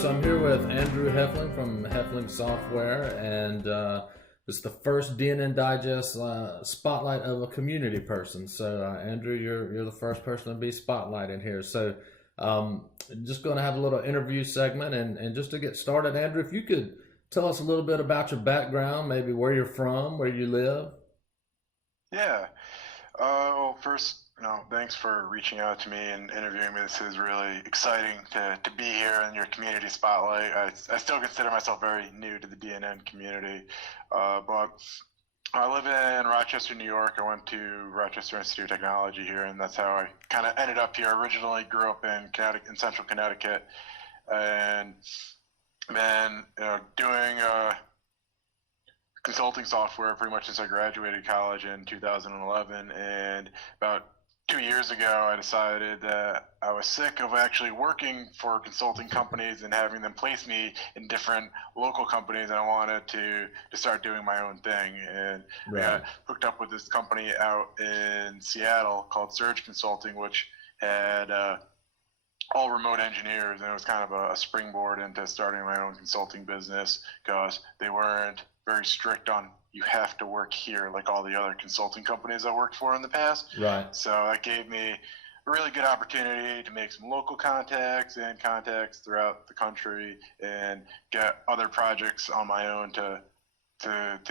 So I'm here with Andrew Hoefling from Hoefling Software, and it's the first DNN Digest spotlight of a community person. So Andrew, you're the first person to be spotlighted here. So just going to have a little interview segment, and just to get started, Andrew, if you could tell us a little bit about your background, maybe where you're from, where you live. Yeah. Well, first, thanks for reaching out to me and interviewing me. This is really exciting to be here in your community spotlight. I still consider myself very new to the DNN community, but I live in Rochester, New York. I went to Rochester Institute of Technology here, and that's how I kind of ended up here. Originally grew up in Connecticut, in central Connecticut, and then doing consulting software pretty much since I graduated college in 2011. And about 2 years ago, I decided that I was sick of actually working for consulting companies and having them place me in different local companies, and I wanted to start doing my own thing. And I got hooked up with this company out in Seattle called Surge Consulting, which had all remote engineers, and it was kind of a springboard into starting my own consulting business because they weren't very strict on you have to work here like all the other consulting companies I worked for in the past. Right. So that gave me a really good opportunity to make some local contacts and contacts throughout the country and get other projects on my own to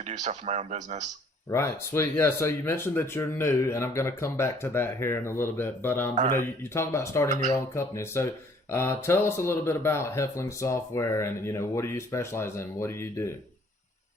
do stuff for my own business. Right, sweet. Yeah, so you mentioned that you're new, and I'm going to come back to that here in a little bit. But you talk about starting your own company. So tell us a little bit about Hoefling Software, and what do you specialize in? What do you do?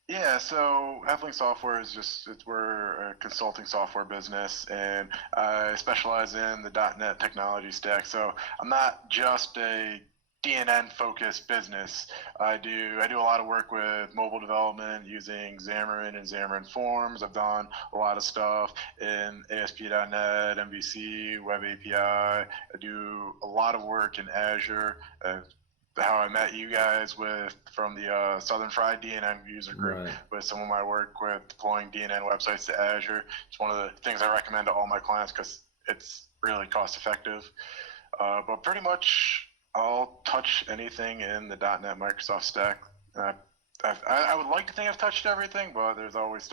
Yeah, so Hoefling Software is we're a consulting software business, and I specialize in the .NET technology stack. So I'm not just a DNN focused business. I do a lot of work with mobile development using Xamarin and Xamarin Forms. I've done a lot of stuff in ASP.NET, MVC, Web API. I do a lot of work in Azure. How I met you guys from the Southern Fried DNN user group, Right. with some of my work with deploying DNN websites to Azure. It's one of the things I recommend to all my clients because it's really cost effective. But pretty much I'll touch anything in the .NET Microsoft stack. I would like to think I've touched everything, but there's always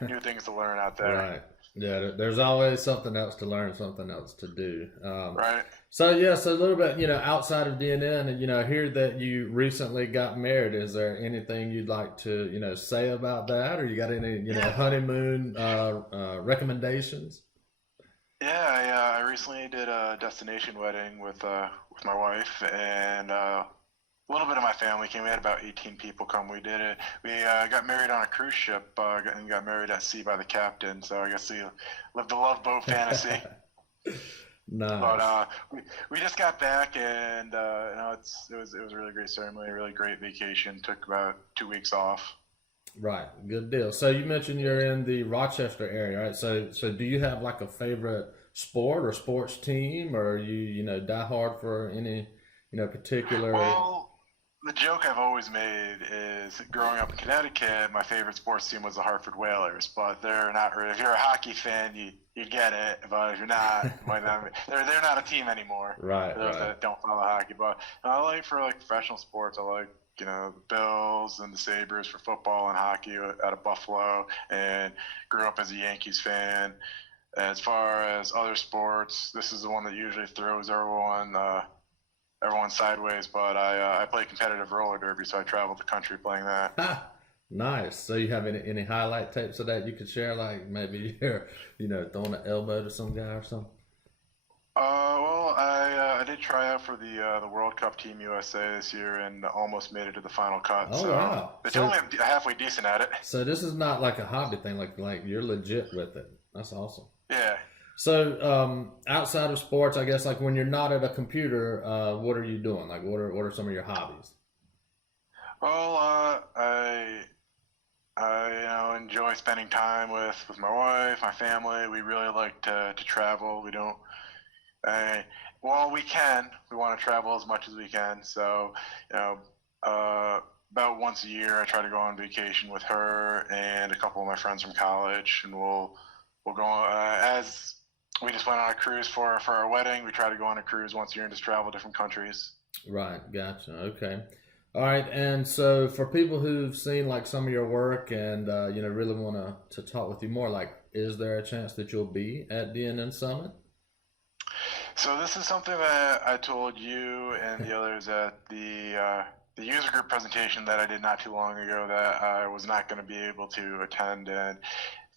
new things to learn out there. Right. Yeah, there's always something else to learn, something else to do. Right. So a little bit, outside of DNN, and I hear that you recently got married. Is there anything you'd like to, say about that, or you got any, honeymoon recommendations? Yeah, I recently did a destination wedding with my wife, and a little bit of my family came. We had about 18 people come. We did it. We got married on a cruise ship and got married at sea by the captain. So I guess we lived the love boat fantasy. Nice. But we just got back, and it was a really great ceremony, a really great vacation. Took about 2 weeks off. Right, good deal. So you mentioned you're in the Rochester area, right? So do you have like a favorite sport or sports team, or are you die hard for any particular? Well, the joke I've always made is growing up in Connecticut, my favorite sports team was the Hartford Whalers, but they're not really. If you're a hockey fan, you get it, but if you're not, you might not they're not a team anymore. Right, For those right. that don't follow hockey, but I like for like professional sports, I like the Bills and the Sabres for football and hockey out of Buffalo, and grew up as a Yankees fan. As far as other sports, this is the one that usually throws everyone sideways, but I play competitive roller derby, so I travel the country playing that. Nice. So you have any highlight tapes of that you could share? Like maybe you're throwing an elbow to some guy or something. Well, I did try out for the World Cup Team USA this year and almost made it to the final cut. Oh So wow. they told me I'm halfway decent at it. So this is not like a hobby thing. Like you're legit with it. That's awesome. Yeah. So outside of sports, I guess like when you're not at a computer, what are you doing? Like what are some of your hobbies? Well, I enjoy spending time with my wife, my family. We really like to travel. We don't. Well, we can. We want to travel as much as we can. So, about once a year, I try to go on vacation with her and a couple of my friends from college, and we'll go as we just went on a cruise for our wedding. We try to go on a cruise once a year and just travel different countries. Right, gotcha. Okay. All right, and so for people who've seen like some of your work and really want to talk with you more, like, is there a chance that you'll be at DNN Summit? So this is something that I told you and the others at the user group presentation that I did not too long ago that I was not going to be able to attend, and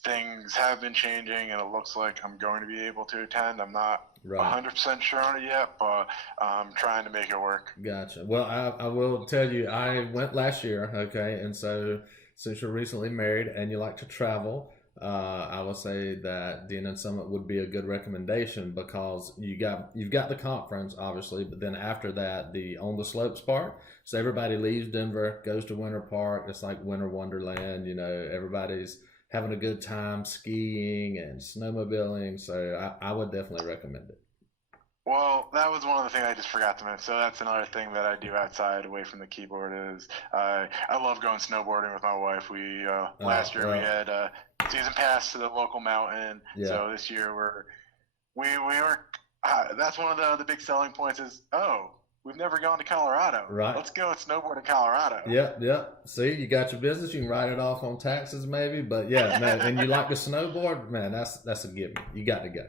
things have been changing, and it looks like I'm going to be able to attend. I'm not Right. 100% sure on it yet, but I'm trying to make it work. Gotcha. Well, I will tell you, I went last year, okay, and so since you're recently married and you like to travel, I will say that DNN Summit would be a good recommendation because you've got the conference obviously, but then after that the on the slopes part. So everybody leaves Denver, goes to Winter Park. It's like Winter Wonderland. Everybody's having a good time skiing and snowmobiling. So I would definitely recommend it. Well, that was one of the things I just forgot to mention. So that's another thing that I do outside, away from the keyboard. Is I love going snowboarding with my wife. We last year we Well, had season pass to the local mountain. yeah, So this year we were. That's one of the big selling points. Is we've never gone to Colorado. right. Let's go snowboard in Colorado. Yep, yep. See, you got your business. You can write it off on taxes, maybe. But yeah, man, and you like to snowboard, man. That's a given. You got to go.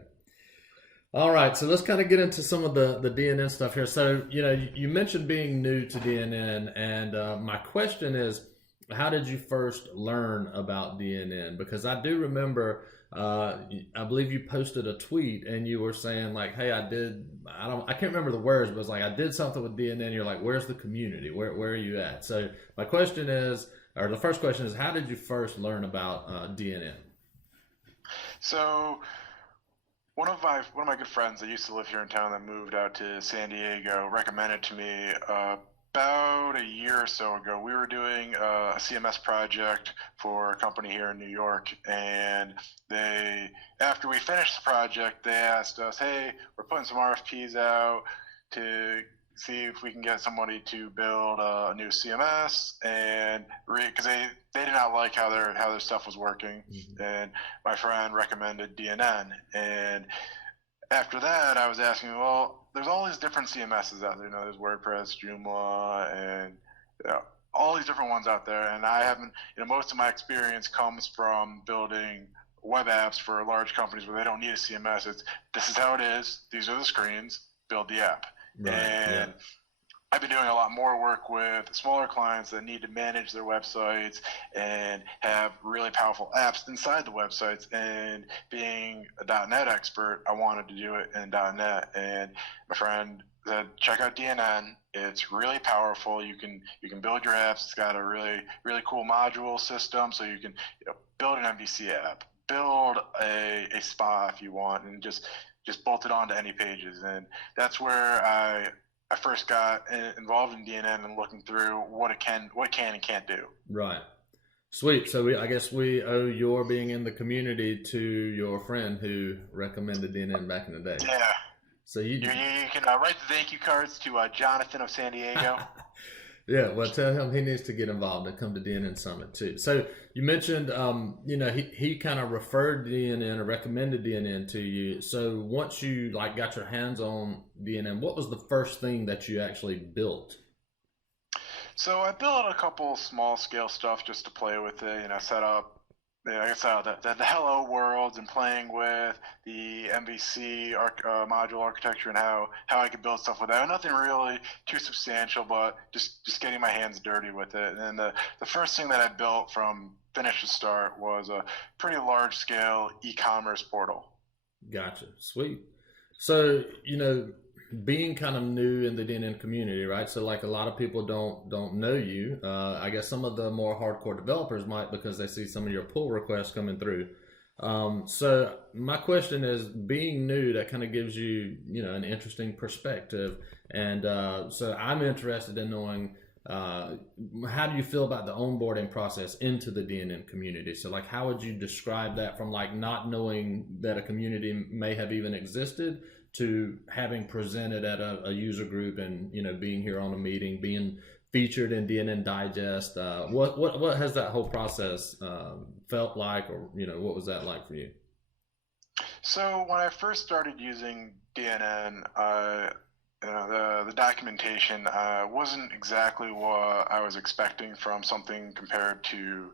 All right, so let's kind of get into some of the DNN stuff here. So you mentioned being new to DNN, and my question is, how did you first learn about DNN? Because I do remember, I believe you posted a tweet and you were saying like, "Hey, I can't remember the words, but it's like I did something with DNN." You're like, "Where's the community? Where are you at?" So my question is, or the first question is, how did you first learn about DNN? So one of my good friends that used to live here in town that moved out to San Diego recommended to me about a year or so ago. We were doing a CMS project for a company here in New York, and after we finished the project, they asked us, "Hey, we're putting some RFPs out to see if we can get somebody to build a new CMS," and because they did not like how their stuff was working, Mhm. and my friend recommended DNN. And after that, I was asking, well, there's all these different CMSs out there. There's WordPress, Joomla, and all these different ones out there. And I haven't, most of my experience comes from building web apps for large companies where they don't need a CMS. This is how it is. These are the screens. Build the app. Right. Yeah. And I've been doing a lot more work with smaller clients that need to manage their websites and have really powerful apps inside the websites. And being a .NET expert, I wanted to do it in .NET. And my friend said, "Check out DNN. It's really powerful. You can build your apps. It's got a really really cool module system, so you can build an MVC app, build a spa if you want, and just bolt it onto any pages." And that's where I first got involved in DNN and looking through what it can and can't do. Right. Sweet. So I guess we owe your being in the community to your friend who recommended DNN back in the day. Yeah, So you can write the thank you cards to Jonathan of San Diego. yeah, well, tell him he needs to get involved and come to DNN Summit too. So you mentioned, he kind of referred DNN or recommended DNN to you. So once you like got your hands on DNN, what was the first thing that you actually built? So I built a couple small scale stuff just to play with it. Set up. I guess the hello worlds and playing with the MVC module architecture and how I could build stuff with that. Nothing really too substantial, but just getting my hands dirty with it. And then the first thing that I built from finish to start was a pretty large scale e-commerce portal. Gotcha. Sweet. So, being kind of new in the DNN community, right? So like a lot of people don't know you. I guess some of the more hardcore developers might because they see some of your pull requests coming through. So my question is, being new, that kind of gives you, an interesting perspective. And so I'm interested in knowing how do you feel about the onboarding process into the DNN community? So like, how would you describe that from like not knowing that a community may have even existed to having presented at a user group and being here on a meeting, being featured in DNN Digest? What has that whole process felt like, or what was that like for you? So when I first started using DNN, the documentation wasn't exactly what I was expecting from something compared to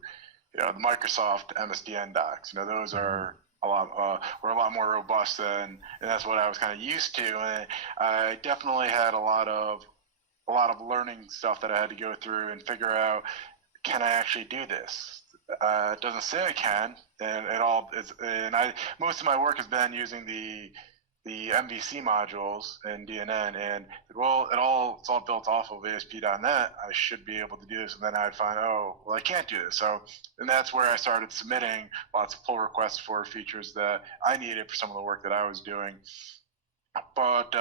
the Microsoft MSDN docs. Those are were a lot more robust and that's what I was kind of used to. And I definitely had a lot of learning stuff that I had to go through and figure out, can I actually do this? It doesn't say I can, and most of my work has been using the MVC modules in DNN, and it's all built off of ASP.NET. I should be able to do this, and then I'd find, I can't do this. So, and that's where I started submitting lots of pull requests for features that I needed for some of the work that I was doing. But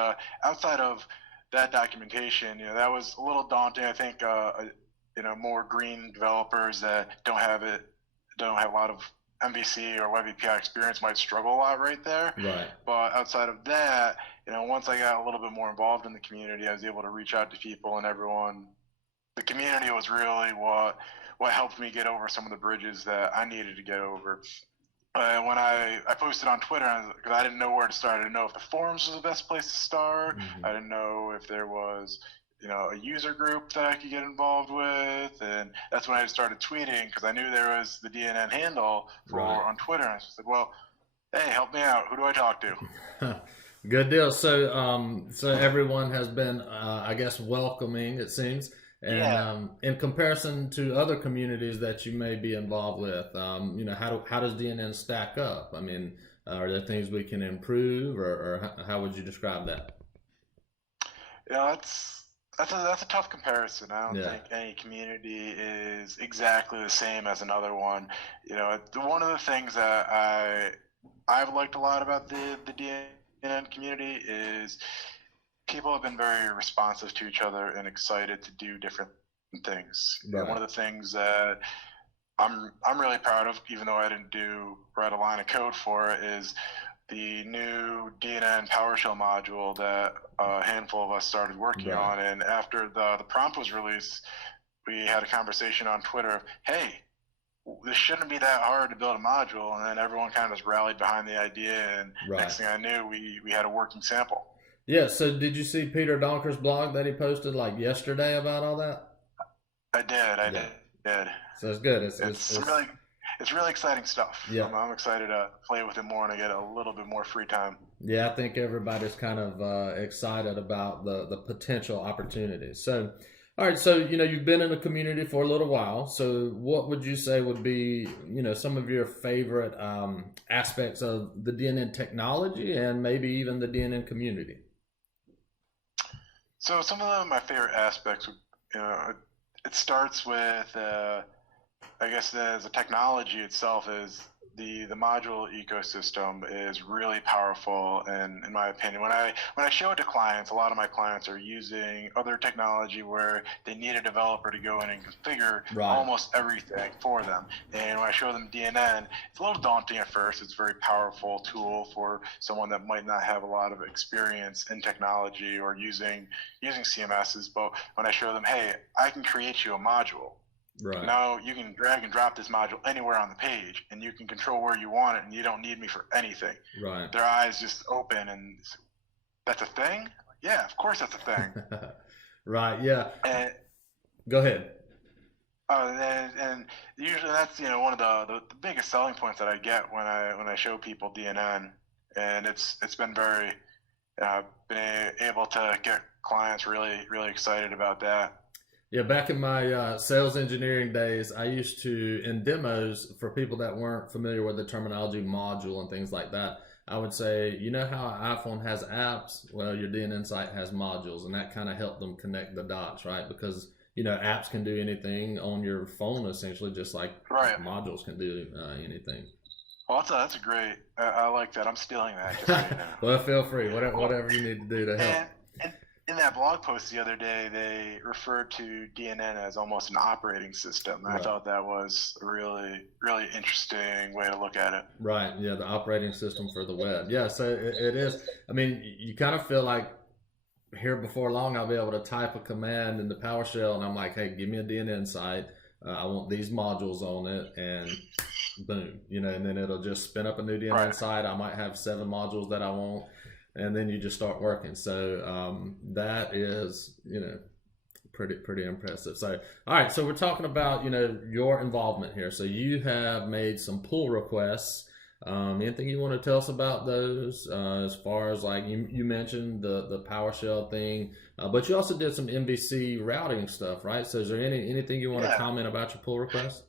outside of that documentation, that was a little daunting. I think more green developers that don't have a lot of MVC or Web API experience might struggle a lot right there. Right. But outside of that, once I got a little bit more involved in the community, I was able to reach out to people and everyone. The community was really what helped me get over some of the bridges that I needed to get over. When I posted on Twitter, because I didn't know where to start. I didn't know if the forums was the best place to start. Mm-hmm. I didn't know if there was a user group that I could get involved with, and that's when I started tweeting, because I knew there was the DNN handle on Twitter, and I just said, well, hey, help me out. Who do I talk to? Good deal. So so everyone has been, I guess, welcoming, it seems. And in comparison to other communities that you may be involved with, how does DNN stack up? I mean, are there things we can improve, or how would you describe that? That's a tough comparison. I don't think any community is exactly the same as another one. One of the things that I've liked a lot about the DNN community is people have been very responsive to each other and excited to do different things. Right. One of the things that I'm really proud of, even though I didn't write a line of code for it, is the new DNN PowerShell module that a handful of us started working on. And after the prompt was released, we had a conversation on Twitter of, hey, this shouldn't be that hard to build a module. And then everyone kind of just rallied behind the idea. And next thing I knew, we had a working sample. Yeah, so did you see Peter Donker's blog that he posted like yesterday about all that? I did. So it's good. It's really exciting stuff. Yeah. I'm excited to play with it more and I get a little bit more free time. Yeah, I think everybody's kind of excited about the potential opportunities. So, all right, so, you've been in the community for a little while. So what would you say would be, some of your favorite aspects of the DNN technology and maybe even the DNN community? So some of my favorite aspects, it starts with, I guess the technology itself is the module ecosystem is really powerful, and in my opinion, when I show it to clients, a lot of my clients are using other technology where they need a developer to go in and configure almost everything for them. And when I show them DNN, it's a little daunting at first. It's a very powerful tool for someone that might not have a lot of experience in technology or using CMSs. But when I show them, hey, I can create you a module. Right. Now you can drag and drop this module anywhere on the page, and you can control where you want it, and you don't need me for anything. Right. Their eyes just open, and that's a thing? Yeah, of course that's a thing. Right. Yeah. And, go ahead. And usually that's one of the biggest selling points that I get when I show people DNN, and it's been very been able to get clients really excited about that. Yeah, back in my sales engineering days, I used to, in demos, for people that weren't familiar with the terminology module and things like that, I would say, how an iPhone has apps? Well, your DNN site has modules, and that kind of helped them connect the dots, right? Because, apps can do anything on your phone, essentially, just like modules can do anything. Well, that's a great, I like that. I'm stealing that. Just so you know. Well, feel free, whatever you need to do to help. In that blog post the other day, they referred to DNN as almost an operating system. And I thought that was a really interesting way to look at it. Right. Yeah, the operating system for the web. Yeah, so it is. I mean, you kind of feel like here before long I'll be able to type a command in the PowerShell, and I'm like, hey, give me a DNN site. I want these modules on it, and boom, and then it'll just spin up a new DNN site. I might have 7 modules that I want. and then you just start working. So that is, pretty impressive. So, all right, so we're talking about, your involvement here. So you have made some pull requests. Anything you want to tell us about those? As far as like you mentioned the PowerShell thing, but you also did some MVC routing stuff, right? So is there anything you want to comment about your pull request?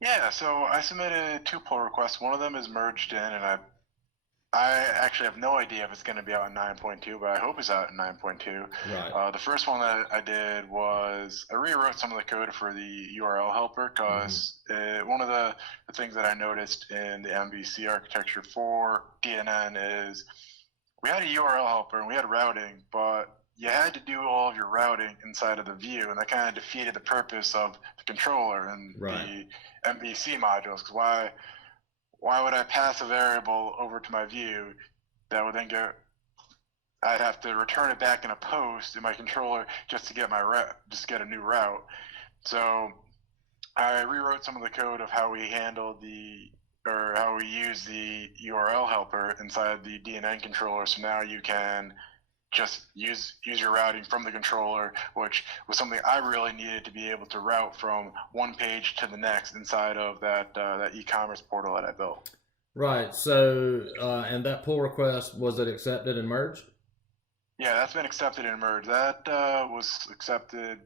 Yeah, so I submitted 2 pull requests. One of them is merged in, and I actually have no idea if it's going to be out in 9.2, but I hope it's out in 9.2. Right. The first one that I did was I rewrote some of the code for the URL helper because one of the things that I noticed in the MVC architecture for DNN is we had a URL helper and we had routing, but you had to do all of your routing inside of the view, and that kind of defeated the purpose of the controller and the MVC modules. Because why would I pass a variable over to my view that would then I'd have to return it back in a post in my controller just to get a new route. So I rewrote some of the code of how we how we use the URL helper inside the DNN controller. So now you can just use your routing from the controller, which was something I really needed to be able to route from one page to the next inside of that e-commerce portal that I built. Right. So, and that pull request, was it accepted and merged? Yeah, that's been accepted and merged. That was accepted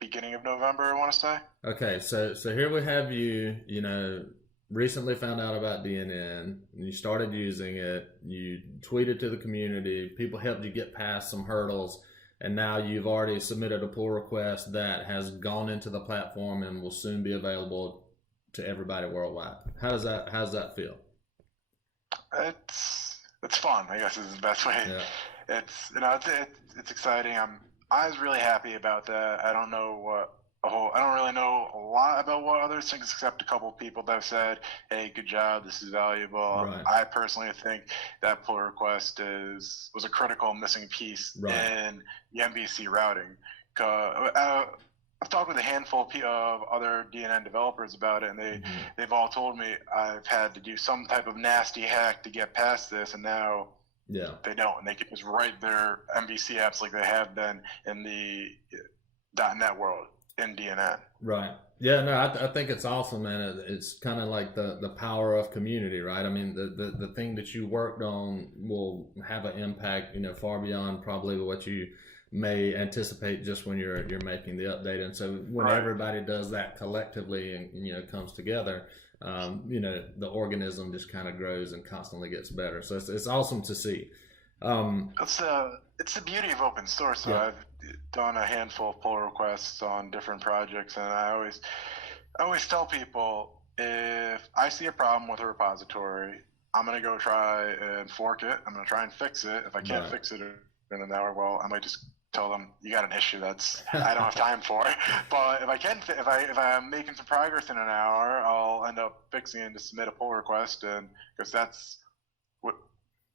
beginning of November, I want to say. Okay. So here we have you. Recently found out about DNN, and you started using it. You tweeted to the community. People helped you get past some hurdles, and now you've already submitted a pull request that has gone into the platform and will soon be available to everybody worldwide. How's that feel? It's fun, I guess, is the best way. Yeah. It's exciting. I was really happy about that. I don't really know a lot about what others think, except a couple of people that have said, "Hey, good job. This is valuable." Right. I personally think that pull request was a critical missing piece in the MVC routing. I've talked with a handful of other DNN developers about it, and they've all told me I've had to do some type of nasty hack to get past this, and now they don't, and they can just write their MVC apps like they have been in the .NET world in DNN. Right. Yeah, no, I think it's awesome, man. It's kind of like the power of community, right? I mean, the thing that you worked on will have an impact, far beyond probably what you may anticipate just when you're making the update. And so when everybody does that collectively and comes together, the organism just kind of grows and constantly gets better. So it's awesome to see. It's the beauty of open source. So I've done a handful of pull requests on different projects, and I always tell people, if I see a problem with a repository, I'm going to go try and fork it. I'm going to try and fix it. If I can't fix it in an hour, well, I might just tell them, you got an issue I don't have time for. But if I'm making some progress in an hour, I'll end up fixing it and just submit a pull request, and because that's what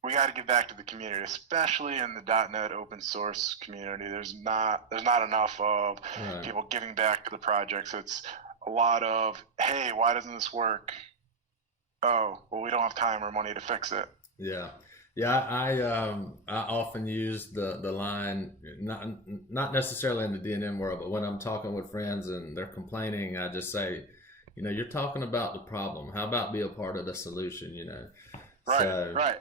we got to give back to the community, especially in the .NET open source community. There's not enough of people giving back to the projects. It's a lot of, hey, why doesn't this work? Oh, well, we don't have time or money to fix it. Yeah. I often use the line, not necessarily in the DNN world, but when I'm talking with friends and they're complaining, I just say, you're talking about the problem. How about be a part of the solution? Right.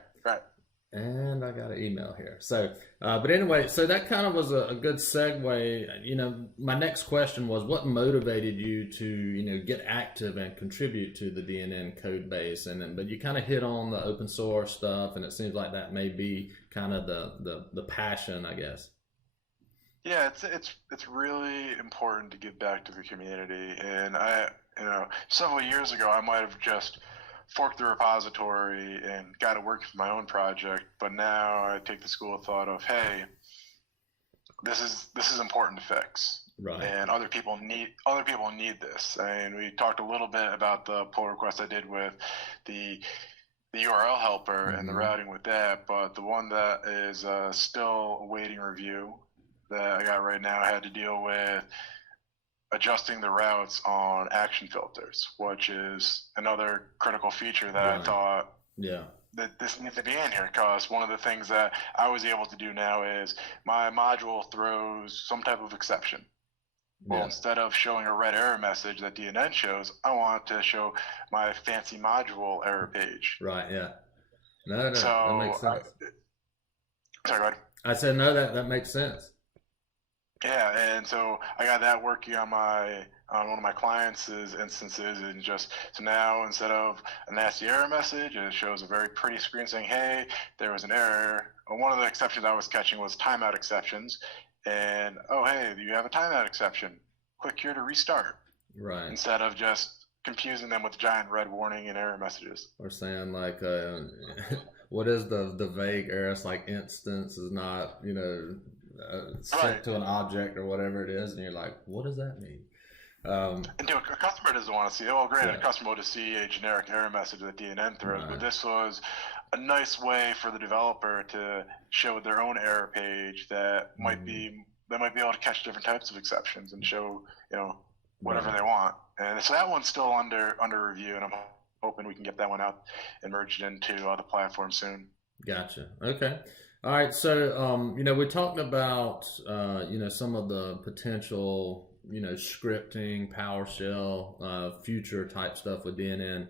And I got an email here. So, but anyway, so that kind of was a good segue. My next question was, what motivated you to, get active and contribute to the DNN code base? But you kind of hit on the open source stuff, and it seems like that may be kind of the passion, I guess. Yeah, it's really important to give back to the community. And several years ago, I might have just forked the repository and got it working for my own project, but now I take the school of thought of, hey, this is important to fix, and other people need this. And we talked a little bit about the pull request I did with the URL helper and the routing with that, but the one that is still awaiting review that I got right now had to deal with adjusting the routes on action filters, which is another critical feature that I thought that this needs to be in here, because one of the things that I was able to do now is my module throws some type of exception. Well, instead of showing a red error message that DNN shows, I want to show my fancy module error page. Right. Yeah. No, So that makes sense. sorry, go ahead. I said no. That makes sense. Yeah, and so I got that working on one of my clients' instances, and just so now instead of a nasty error message, it shows a very pretty screen saying, "Hey, there was an error." One of the exceptions I was catching was timeout exceptions, and oh, hey, you have a timeout exception. Click here to restart. Right. Instead of just confusing them with giant red warning and error messages. Or saying like, what is the vague error? It's like instance is not sent to an object or whatever it is, and you're like, what does that mean? And a customer doesn't want to see it. Well, granted, a customer will just see a generic error message that DNN throws, but this was a nice way for the developer to show their own error page that might be able to catch different types of exceptions and show whatever they want. And so that one's still under review, and I'm hoping we can get that one out and merged into the platform soon. Gotcha. Okay. All right. So, we talked about, some of the potential, scripting, PowerShell, future type stuff with DNN.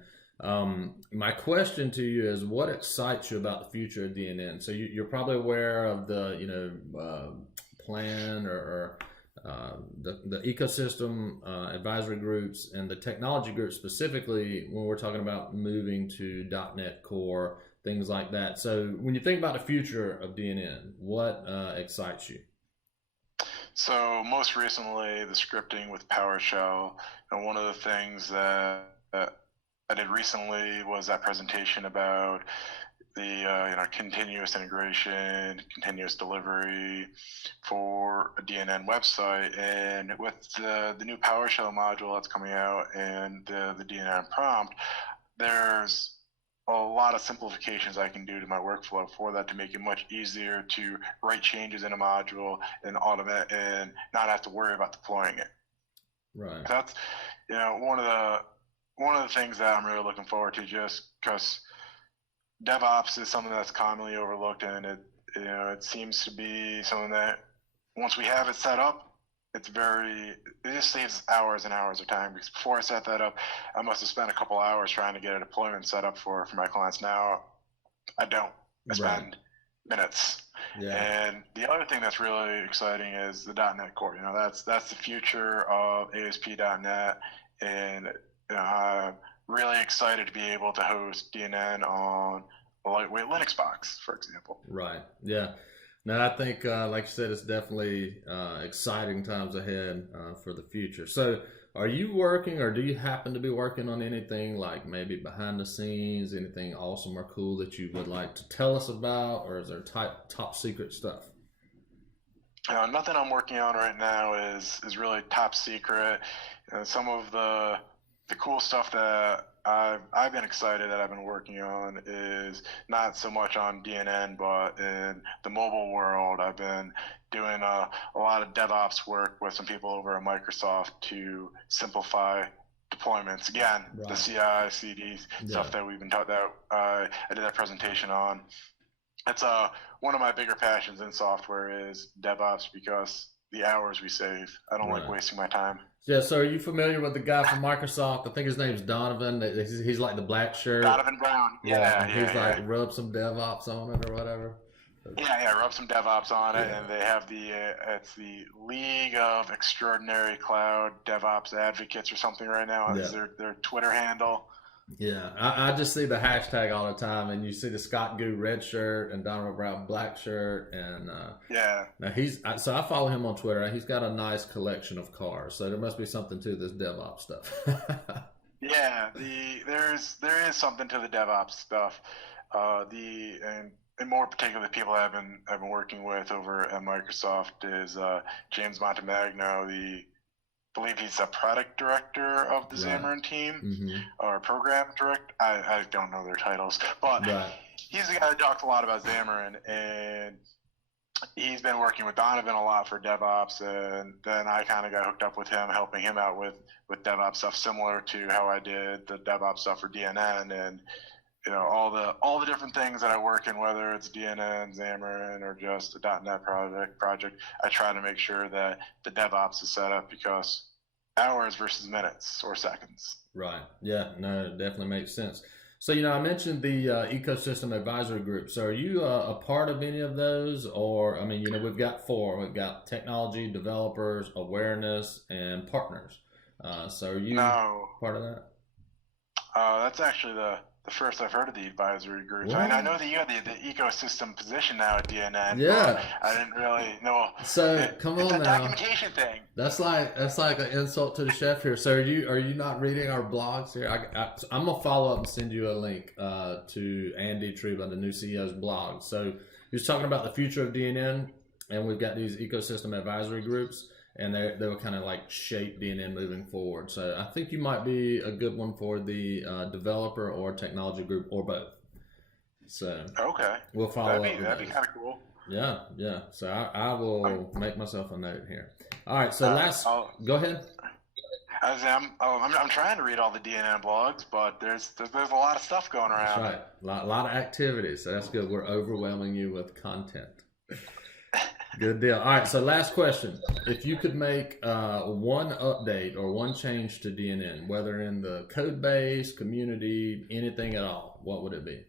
My question to you is, what excites you about the future of DNN? So you're probably aware of the, plan or the ecosystem advisory groups and the technology groups specifically when we're talking about moving to .NET Core, things like that. So when you think about the future of DNN, what excites you? So most recently, the scripting with PowerShell, and one of the things that I did recently was that presentation about the continuous integration, continuous delivery for a DNN website. And with the new PowerShell module that's coming out and the DNN prompt, there's a lot of simplifications I can do to my workflow for that to make it much easier to write changes in a module and automate and not have to worry about deploying it. Right. That's one of the things that I'm really looking forward to, just because DevOps is something that's commonly overlooked, and it seems to be something that once we have it set up, it just saves hours and hours of time. Because before I set that up, I must have spent a couple hours trying to get a deployment set up for my clients. Now I don't. I spend minutes. Yeah. And the other thing that's really exciting is the .NET Core. That's the future of ASP.NET, and I'm really excited to be able to host DNN on a lightweight Linux box, for example. Right. Yeah. Now, I think, like you said, it's definitely exciting times ahead for the future. So are you working, or do you happen to be working on anything like maybe behind the scenes, anything awesome or cool that you would like to tell us about, or is there top secret stuff? Nothing I'm working on right now is really top secret. Some of the cool stuff that I've been excited that I've been working on is not so much on DNN, but in the mobile world. I've been doing a lot of DevOps work with some people over at Microsoft to simplify deployments. Again, the CI, CD stuff that we've been taught that I did that presentation on. It's one of my bigger passions in software is DevOps, because the hours we save. I don't like wasting my time. Yeah, so are you familiar with the guy from Microsoft? I think his name's Donovan. He's like the black shirt. Donovan Brown. He's like rub some DevOps on it or whatever. Rub some DevOps on it, and they have it's the League of Extraordinary Cloud DevOps Advocates or something right now. Is their Twitter handle. Yeah, I just see the hashtag all the time, and you see the Scott Goo red shirt and Donovan Brown black shirt, and now so I follow him on Twitter. He's got a nice collection of cars, so there must be something to this DevOps stuff. There is something to the DevOps stuff. And more particularly, people I've been working with over at Microsoft is James Montemagno, I believe he's a product director of the Xamarin team, or program director. I don't know their titles, but he's the guy that talks a lot about Xamarin, and he's been working with Donovan a lot for DevOps, and then I kind of got hooked up with him, helping him out with DevOps stuff, similar to how I did the DevOps stuff for DNN, and all the different things that I work in, whether it's DNN, Xamarin, or just a .NET project, I try to make sure that the DevOps is set up, because hours versus minutes or seconds. Right. Yeah. No, it definitely makes sense. So, I mentioned the ecosystem advisory group. So, are you a part of any of those? Or, I mean, we've got four. We've got technology, developers, awareness, and partners. So, are you No, part of that? that's actually the first I've heard of the advisory group. I know that you have the ecosystem position now at DNN, Yeah. but I didn't really know. So come It's on a now. documentation thing. That's like an insult to the chef here. So are you not reading our blogs here? I'm gonna follow up and send you a link to Andy Truba, the new CEO's blog. So he was talking about the future of DNN, and we've got these ecosystem advisory groups, and they will kind of like shape DNN moving forward. So I think you might be a good one for the developer or technology group, or both. So Okay, we'll follow up. That'd be kind of cool. Yeah, yeah. So I will make myself a note here. All right. So go ahead. I'm trying to read all the DNN blogs, but there's a lot of stuff going around. That's right. A lot of activities. So that's good. We're overwhelming you with content. Good deal. All right. So last question: if you could make one update or one change to DNN, whether in the code base, community, anything at all, what would it be?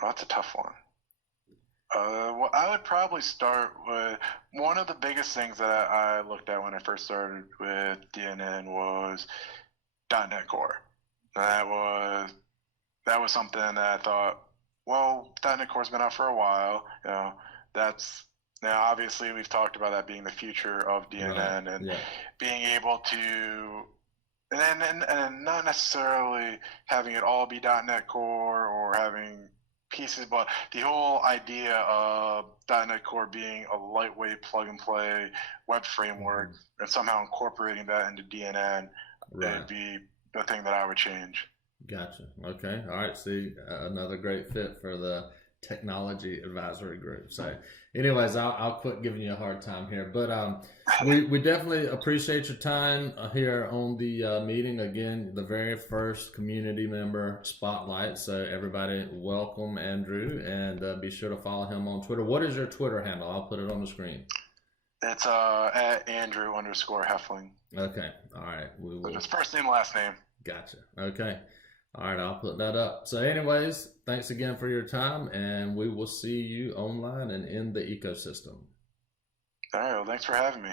Oh, that's a tough one. Well, I would probably start with one of the biggest things that I looked at when I first started with DNN was .NET Core. That was something that I thought, well, .NET Core's been out for a while. That's now obviously we've talked about that being the future of DNN, right, and being able to, and not necessarily having it all be .NET Core or having pieces, but the whole idea of .NET Core being a lightweight plug-and-play web framework, and somehow incorporating that into DNN, would be the thing that I would change. Gotcha. Okay. All right. See, another great fit for the technology advisory group. So anyways, I'll quit giving you a hard time here, but we definitely appreciate your time here on the meeting. Again, the very first community member spotlight. So everybody, welcome Andrew, and be sure to follow him on Twitter. What is your Twitter handle? I'll put it on the screen. It's at Andrew_Hoefling. Okay. All right. We will. It's first name, last name. Gotcha. Okay. All right, I'll put that up. So anyways, thanks again for your time, and we will see you online and in the ecosystem. All right, well, thanks for having me.